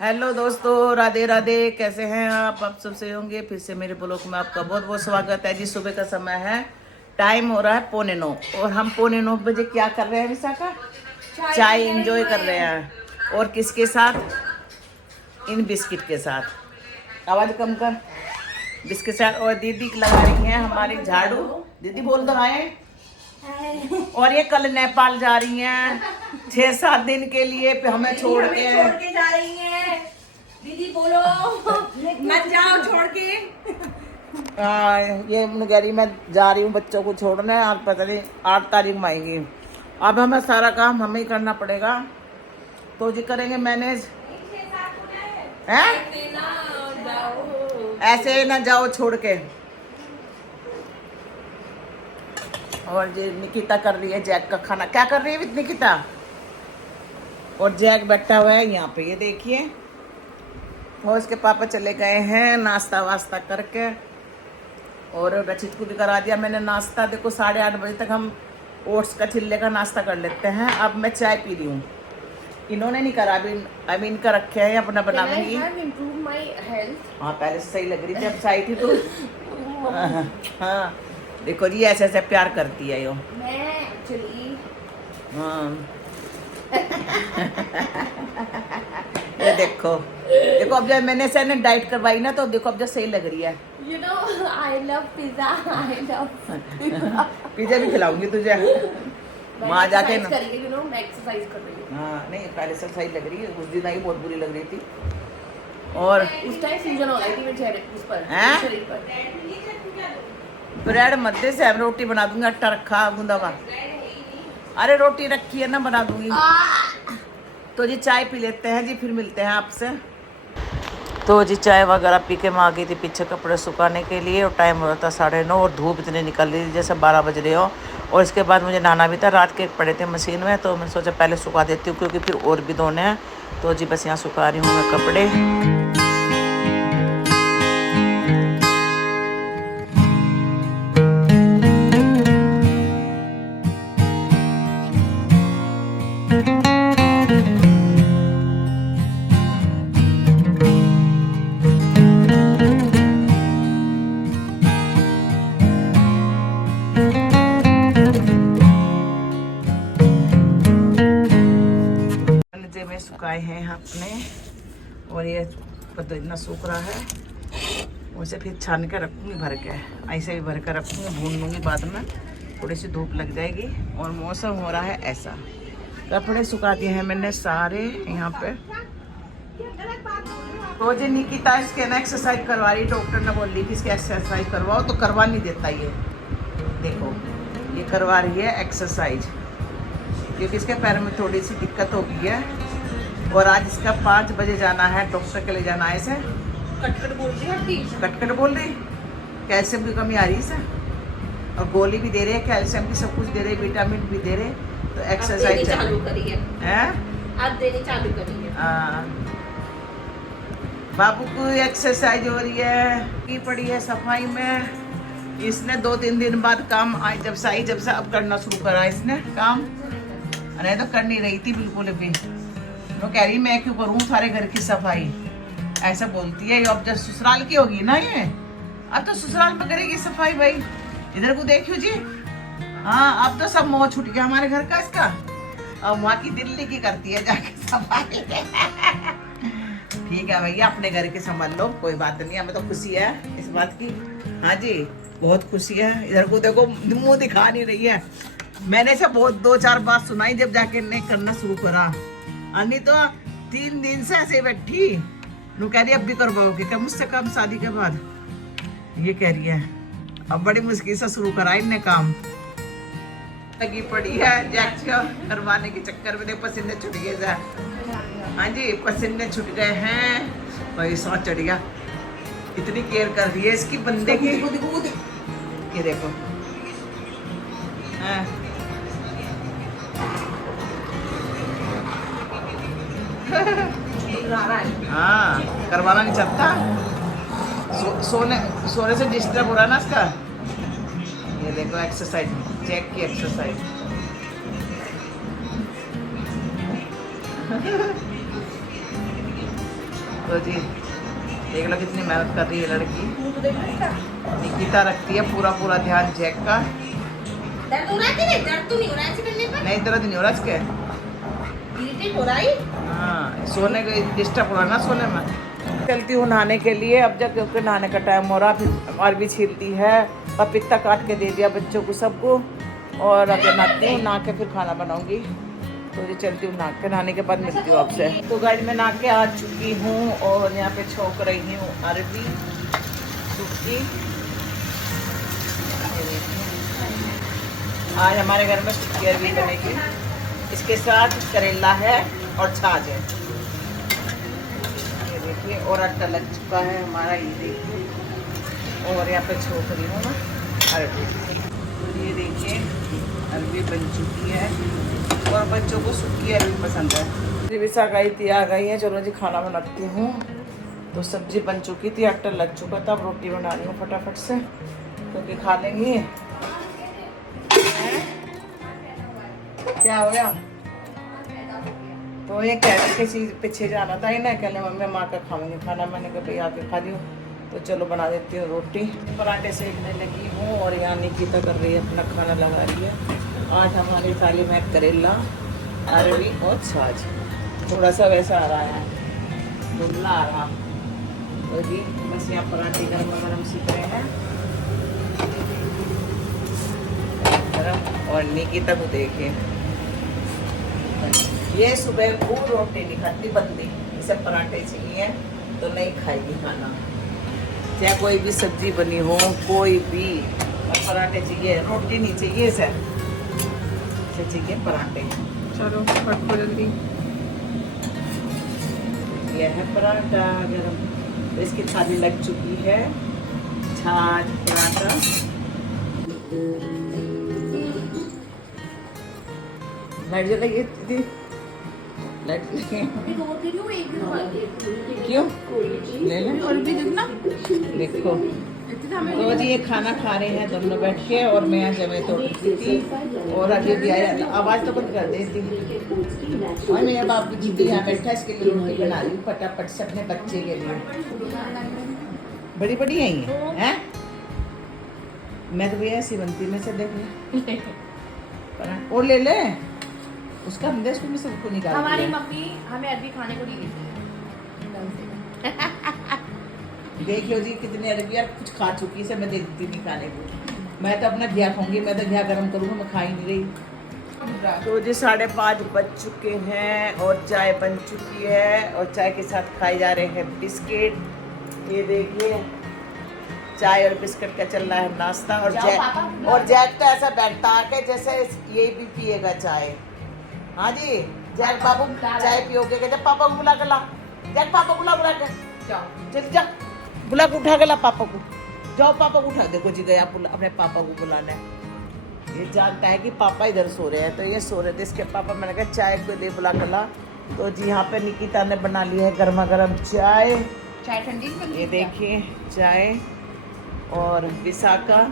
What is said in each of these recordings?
Hello दोस्तों, राधे राधे। कैसे हैं आप सबसे होंगे। फिर से मेरे ब्लॉग में आपका बहुत बहुत स्वागत है जी। सुबह का समय है, टाइम हो रहा है 8:45 और हम 8:45 क्या कर रहे हैं विशाखा? चाय एंजॉय कर रहे हैं। और किसके साथ? इन बिस्किट के साथ। आवाज कम कर। बिस्किट के साथ। और दीदी लगा रही हैं हमारी झाड़ू। दीदी बोल दो आए। और ये कल नेपाल जा रही हैं 6-7 दिन के लिए हमें छोड़ के जा रही हैं। दीदी बोलो मत जाओ छोड़ के। ये गरी मैं जा रही हूँ बच्चों को छोड़ने। और पता नहीं 8 तारीख में आएंगी। अब हमें सारा काम हमें ही करना पड़ेगा, तो जी करेंगे मैनेज। हैं? ऐसे ना जाओ छोड़ के। और जी निकिता कर रही है जैक का खाना। क्या कर रही है निकिता? और जैक बैठा हुआ है यहाँ पे, ये देखिए। और उसके पापा चले गए हैं नाश्ता वास्ता करके। और रचित को भी करा दिया मैंने नाश्ता। देखो 8:30 बजे तक हम ओट्स का चिल्ले का नाश्ता कर लेते हैं। अब मैं चाय पी रही हूँ, इन्होंने नहीं करा। अभी इनका रखे हैं अपना बनाऊंगी। हाँ पहले से सही लग रही थी, अब से आई थी तो हाँ देखो जी, ऐसे ऐसे प्यार करती है यो। हाँ ये देखो देखो, अब जब मैंने से डाइट करवाई ना तो देखो अब जब सही लग रही है। You know, I love pizza. I love pizza भी खिलाऊंगी तुझे वहाँ जाके ना। करेंगे, you know, मैं एक्सरसाइज कर रही हूँ। हाँ नहीं पहले से सही लग रही है। उस दिन आई बहुत बुरी लग रही थी। और उस टाइम सूजन हो गई थी मेरे चेहरे उस पर, हैं? शरीर पर। ब्रेड मध्य से हम रोटी बना दूंगी। आटा रखा गूंदा हुआ। अरे रोटी रखी है ना, बना दूंगी। तो जी चाय पी लेते हैं जी, फिर मिलते हैं आपसे। तो जी चाय वगैरह पी के मैं आ गई थी पीछे कपड़े सुखाने के लिए। और टाइम हो रहा था 9:30 और धूप इतनी निकल रही थी जैसे 12 बज रहे हो। और इसके बाद मुझे नहाना भी था। रात के पड़े थे मशीन में, तो मैंने सोचा पहले सुखा देती हूँ क्योंकि फिर और भी धोने हैं। तो जी बस यहाँ सुखा रही हूँ मैं कपड़े। में सुखाए हैं अपने। और ये इतना सूख रहा है, उसे फिर छान के रखूँगी भर के। ऐसे भी भर के रखूँगी, भून लूँगी बाद में। थोड़ी सी धूप लग जाएगी। और मौसम हो रहा है ऐसा। कपड़े सुखा दिए हैं मैंने सारे यहाँ पे। तो जी निकिता इसके ना एक्सरसाइज करवा रही। डॉक्टर ने बोल ली कि इसकी एक्सरसाइज करवाओ, तो करवा नहीं देता ये। देखो ये करवा रही है एक्सरसाइज क्योंकि इसके पैर में थोड़ी सी दिक्कत हो गई है। और आज इसका 5 बजे जाना है, डॉक्टर के लिए जाना है इसे। कटकट बोल रही है, कटकट बोल रही। कैल्शियम की कमी आ रही है इसे। और गोली भी दे रहे हैं कैल्शियम की, सब कुछ दे रहे, विटामिन भी दे रहे। तो एक्सरसाइज चालू करी है। अब देनी चालू करी है। बाबू को एक्सरसाइज हो रही है की पड़ी है सफाई में। इसने 2-3 दिन बाद काम आज जब से आई, जब से अब करना शुरू करा इसने काम। अरे तो कर नहीं रही थी बिल्कुल भी। वो कह रही मैं क्यों करूँ सारे घर की सफाई, ऐसा बोलती है। अब जब ससुराल की होगी ना ये, अब तो ससुराल में करेगी सफाई भाई। इधर को देखियो जी। हाँ अब तो सब मोह छूट गया हमारे घर का इसका। अब वहाँ की दिल्ली की करती है जाके सफाई। ठीक है भैया, अपने घर के संभाल लो, कोई बात नहीं। हमें तो खुशी है इस बात की। हाँ जी बहुत खुशी है। इधर को देखो मुंह दिखा नहीं रही है। मैंने से बहुत 2-4 बात सुनाई जब जाके ने करना शुरू करा। अन्नी तो 3 दिन से ऐसे बैठी। नू कह रही अब भी करवाओगे क्या मुझसे काम शादी के बाद? ये कह रही है। अब बड़ी मुश्किल से शुरू करा इनने काम। लगी पड़ी है जैक करवाने के चक्कर में। पसीने छूट गए। हाँ जी पसीने छूट गए हैं। भाई सांस चढ़ गया। इतनी केयर कर रही है इसकी बंदे की। ये देखो हाँ करवाना नहीं चाहता। सोने से डिस्टर्ब हो रहा है ना इसका। ये देखो एक्सरसाइज, चेक की एक्सरसाइज। तो जी देख लो कितनी मेहनत कर रही है लड़की। निकिता रखती है पूरा पूरा ध्यान जैक का। दर्द हो रहा है? तेरे दर्द तो नहीं हो रहा है ऐसे करने पर? नहीं दर्द नहीं हो रहा इसके। इरिटेट हो रहा है? हाँ सोने को डिस्टर्ब हो रहा ना सोने में। चलती हूँ नहाने के लिए अब, जब क्योंकि नहाने का टाइम हो रहा। फिर और भी छीलती है, पपीता काट के दे दिया बच्चों को सबको। और अब नहाती हूँ, नहा के फिर खाना बनाऊंगी। तो ये चलती हूँ नहाने के बाद मिलती हूँ आपसे। तो गाइस मैं नहा के आ चुकी हूँ और यहाँ पे छोक रही हूँ अरबी सूखी। आज हमारे घर में सूखी अरबी बनेगी, इसके साथ करेला है और छाछ है। ये देखिए और आटा लग चुका है हमारा, ये देखिए। और यहाँ पे छोक रही हूँ ना अरबी। तो ये देखिए अरबी बन चुकी है और बच्चों को सूखी अरबी पसंद है। जी विशा गई थी, आ गई है। चलो जी खाना बनाती हूँ। तो सब्जी बन चुकी थी, आटा लग चुका था। अब रोटी बना रही हूँ फटाफट से क्योंकि खा लेंगी। क्या हो गया? तो ये कह रही किसी पीछे जाना था ही ना, कहने मम्मी माँ का खाऊंगी खाना। मैंने कहा भाई आके खा लियो। तो चलो बना देती हूँ रोटी। पराठे सेकने लगी हूँ और यहाँ निकिता कर रही है अपना खाना लगा रही है। आज हमारी थाली में करेला अरबी और छाछ। थोड़ा सा वैसा आ रहा है, धुंधला आ रहा। तो जी बस यहाँ पराठे गर्म गर्म सीख रहे हैं गरम। और निकिता को देखिए, ये सुबह खूब रोटी नहीं खाती बंदी, इसे पराठे चाहिए तो नहीं खाएगी खाना। चाहे कोई भी सब्जी बनी हो, कोई भी, और पराठे चाहिए, रोटी नहीं चाहिए इसे चाहिए पराठे। चलो फटको जल्दी। ये है पराठा गरम। तो इसकी थाली लग चुकी है, छाछ पराठा। लाइट जलाइए दीदी, लाइट क्यों ले लें और भी देखना। देखो तो जी ये खाना खा रहे हैं दोनों बैठ के और मैं यहाँ जमे तो थी और अभी भी आया। आवाज़ तो बंद कर देती। और मेरा बाप जी भी यहाँ बैठा, इसके लिए रोटी बना रही हूँ फटाफट से अपने बच्चे के लिए। बड़ी बड़ी है ये हैं? मैं तो भैया ऐसी बनती में से देख ले और ले ले उसका अंदेश में सबको निकाल। हमारी मम्मी हमें अरबी खाने को नहीं देती। देख लो जी कितनी अरबी यार कुछ खा चुकी है, मैं देखती नहीं खाने को। मैं तो अपना घिया खाऊंगी, मैं तो घिया गर्म करूँगा, मैं खा ही नहीं रही। तो जी 5:30 बज चुके हैं और चाय बन चुकी है और चाय के साथ खाए जा रहे हैं बिस्किट। ये देखिए चाय और बिस्किट का चल रहा है नाश्ता। और जैक तो ऐसा बैठता है जैसे ये भी पिएगा चाय। हाँ जी जैक बाबू चाय पियोगे क्या? जब पापा को बुला के ला, जैक पापा को बुला के चल जा, बुला के उठा के ला पापा को। जाओ पापा को उठा। देखो जी गया अपने पापा को बुलाने। ये जानता है कि पापा इधर सो रहे हैं तो ये सो रहे थे इसके पापा। मैंने कहा चाय को दे बुला के ला। तो जी यहाँ पे निकिता ने बना ली है गर्मा गर्म चाय। चाय ठंडी ये देखिए चाय। और विशाखा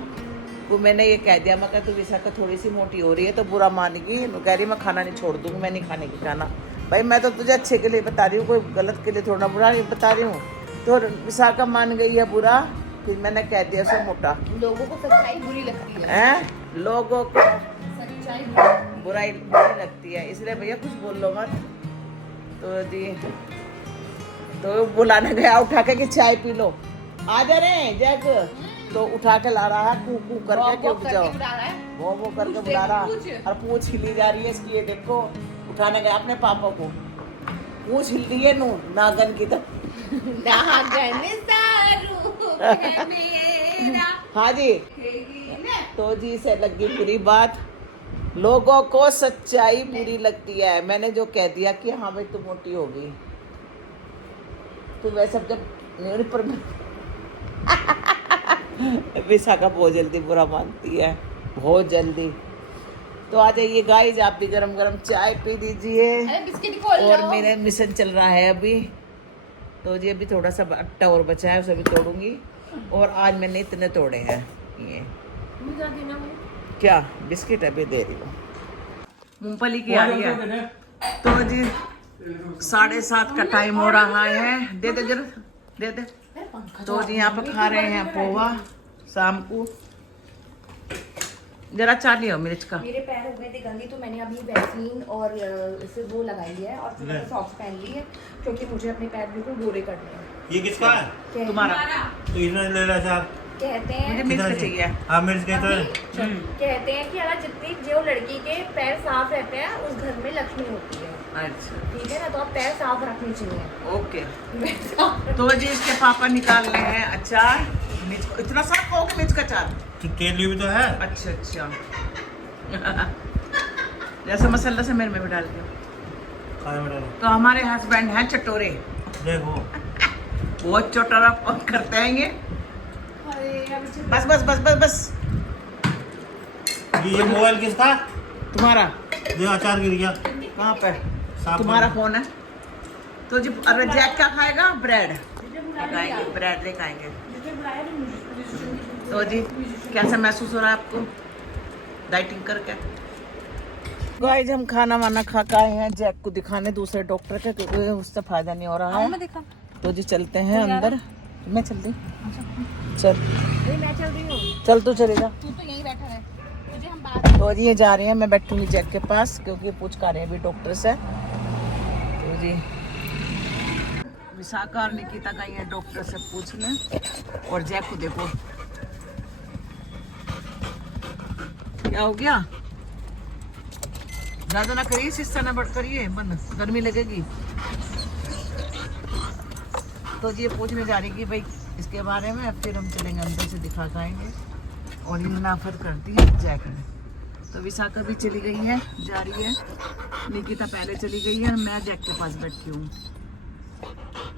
को मैंने ये कह दिया, मैं कहा तू विशाखा थोड़ी सी मोटी हो रही है तो बुरा मानेगी। कह रही मैं खाना नहीं छोड़ दूँगी, मैं नहीं खाने की खाना। भाई मैं तो तुझे अच्छे के लिए बता रही हूँ, कोई गलत के लिए थोड़ा बुरा नहीं बता रही हूँ। तो विशाखा मान गई है बुरा, फिर मैंने कह दिया उसे मोटा। लोगों को सच्चाई बुरी लगती है। हैं लोगों को सच्चाई बुराई बुरी लगती है, इसलिए भैया कुछ बोल लो मत। तो जी तो बुलाने गया उठा के कि चाय पी लो, आ जा रहे जैक। तो उठा के ला रहा है कू कू करके कि उठ जाओ, वो करके बुला रहा और पूछ हिली जा रही है इसकी। ये देखो उठाने गया अपने पापा को, पूछ हिल रही है नू नागन की तरह। हाँ जी तो जी से लगी पूरी बात। लोगों को सच्चाई बुरी लगती है। मैंने जो कह दिया कि हाँ भाई तू मोटी हो गई, तो वैसे जब पर विशाखा बहुत जल्दी बुरा मानती है, बहुत जल्दी। तो आ जाइए गाइस आप भी गरम गरम चाय पी लीजिए। और मेरा मिशन चल रहा है अभी। तो जी अभी थोड़ा सा आटा और बचा है, उसे भी तोड़ूंगी। और आज मैंने इतने तोड़े हैं। ये क्या बिस्किट अभी दे रही हूँ, मूंगफली की आ रही है। तो जी 7:30 का टाइम हो रहा है। दे दे जरा, दे दे। तो जी यहाँ पे खा रहे हैं पोहा शाम को। जरा चाट लियो मिर्च का। मेरे पैर हो गए थे गंदी, तो मैंने अभी वैसलीन और इसे वो लगाई है और फिर मैंने सॉक्स पहन ली है, क्योंकि मुझे अपने पैर बिल्कुल गोरे करने हैं। ये किसका है? तुम्हारा। तो इन्होंने ले रहा चार। कहते मुझे हैं मिर्च का चाहिए। हाँ मिर्च कहते हैं। कहते हैं कि अगर जितनी जो लड़की के पैर साफ रहते हैं उस घर में लक्ष्मी होती है। अच्छा ठीक है ना, तो आप पैर साफ रखने चाहिए। ओके। तो जी इसके पापा निकाल रहे हैं अचार। मिर्च को इतना सारा खाओगे मिर्च का अचार? तो केली भी तो है। अच्छा अच्छा। जैसे मसाला से मेरे में भी डाल दिया। खाए में डालो। तो हमारे हस्बैंड हैं चटोरे, देखो बहुत चटोरा करते हैं ये। बस बस बस बस बस। ये मोबाइल किसका? तुम्हारा। जो अचार गिर गया। कहाँ पे? साफ तुम्हारा करो। फोन है। तो जी अरे जैक क्या खाएगा? ब्रेड खाएंगे, ब्रेड ले खाएंगे। तो जी कैसा महसूस हो रहा है आपको डाइटिंग करके? गाइस हम खाना वाना खा के आए हैं जैक को दिखाने दूसरे डॉक्टर के, क्योंकि उससे फायदा नहीं हो रहा है। तो जी चलते हैं अंदर। मैं चल रही, चल मैं चल रही हूँ, चल तू चलेगा। तू तो यहीं बैठा है, तुझे हम बात। तो जी ये जा रही है, मैं बैठूंगी जैक के पास क्योंकि पूछ कर रहे हैं अभी डॉक्टर से। तो जी विशाखा और निकिता का ये डॉक्टर से पूछने। और जैक को देखो क्या हो गया। ज्यादा ना करिए, शिस्ता ना बढ़ करिए, मन गर्मी लगेगी। तो जी ये पूछने जा रही कि भाई इसके बारे में, फिर हम चलेंगे अंदर से दिखा के आएंगे। और ये नाफर करती है जैक ने। तो विशाखा भी चली गई है, जा रही है। निकिता पहले चली गई है, मैं जैक के पास बैठी हूँ।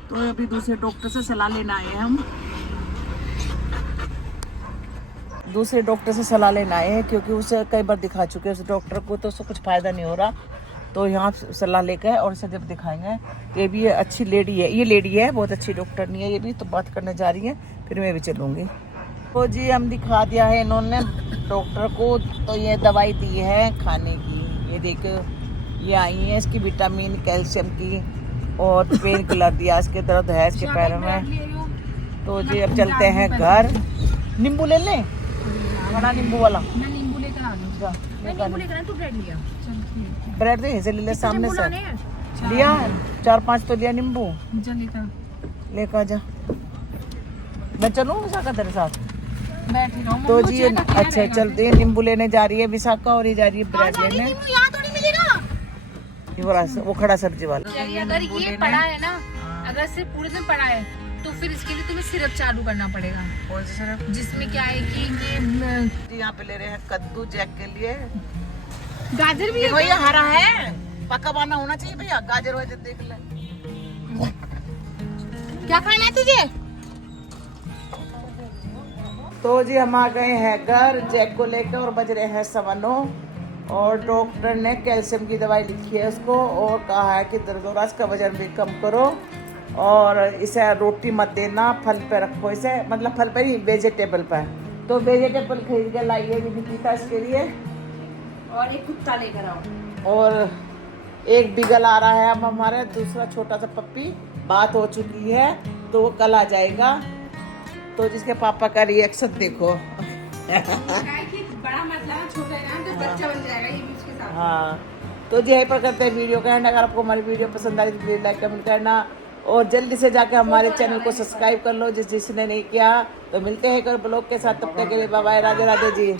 तो अभी दूसरे डॉक्टर से सलाह लेना आए हैं हम। दूसरे डॉक्टर से सलाह लेना आए हैं क्योंकि उसे कई बार दिखा चुके हैं उस डॉक्टर को, तो उससे कुछ फ़ायदा नहीं हो रहा। तो यहाँ सलाह लेकर और इसे जब दिखाएंगे। ये भी अच्छी लेडी है, ये लेडी है, बहुत अच्छी डॉक्टर नहीं है ये भी। तो बात करने जा रही है, फिर मैं भी चलूँगी। तो जी हम दिखा दिया है इन्होंने डॉक्टर को। तो ये दवाई दी है खाने की, ये देखो ये आई है इसकी विटामिन कैल्शियम की। और पेन किलर दिया, इसके दर्द है इसके पैरों में। तो जी अब चलते हैं घर। नींबू ले लें, बड़ा नींबू वाला। मैं नींबू लेकर आ गई। मैं नींबू लेकर तू ब्रेड लिया। ब्रेड दे से ले ले, सामने से लिया 4-5 तो लिया नींबू। लेकर जा, मैं चलूँ विशाखा तेरे साथ? बैठी रहो। तो जी अच्छा चलते, नींबू लेने जा रही है विशाखा और ये जा रही है ब्रेड लेने। यहाँ थोड़ी मिलेगा। ये वाला वो खड़ा सब्जी वाला। अगर ये पड़ा है ना, अगर सिर्फ पूरे दिन पड़ा है तो फिर इसके लिए तुम्हें सिरप चालू करना पड़ेगा। कौन सा सिरप? जिसमें क्या है कि ये यहाँ पे ले रहे हैं कद्दू जैक के लिए। गाजर भी देखो ये हरा है, पका बना होना चाहिए भैया। गाजर वाजर देख ले। क्या खाना है तुझे? तो जी हम आ गए हैं घर जैक को लेकर और बज रहे हैं 9:15। और डॉक्टर ने कैल्शियम की दवाई लिखी है उसको और कहा है कि दर्द हो रहा है, इसका वजन भी कम करो और इसे रोटी मत देना, फल पे रखो इसे, मतलब फल पे ही वेजिटेबल पे। तो वेजिटेबल खरीद के लाइए भी निकिता इसके लिए। और एक कुत्ता लेकर आओ। और एक बिगल आ रहा है अब हमारे, दूसरा छोटा सा पप्पी। बात हो चुकी है तो वो कल आ जाएगा। तो जिसके पापा का रिएक्शन देखो। बड़ा मतलब छोटा है ना, तो बच्चा बन जाएगा ये भी उसके साथ। हाँ तो जी यहीं पर करते हैं वीडियो का एंड। अगर आपको हमारी वीडियो पसंद आई तो प्लीज़ लाइक कमेंट करना और जल्दी से जाके हमारे चैनल को सब्सक्राइब कर लो जिसने नहीं किया। तो मिलते हैं कल ब्लॉग के साथ, तब तक के लिए बाय बाय, राधे राधे जी।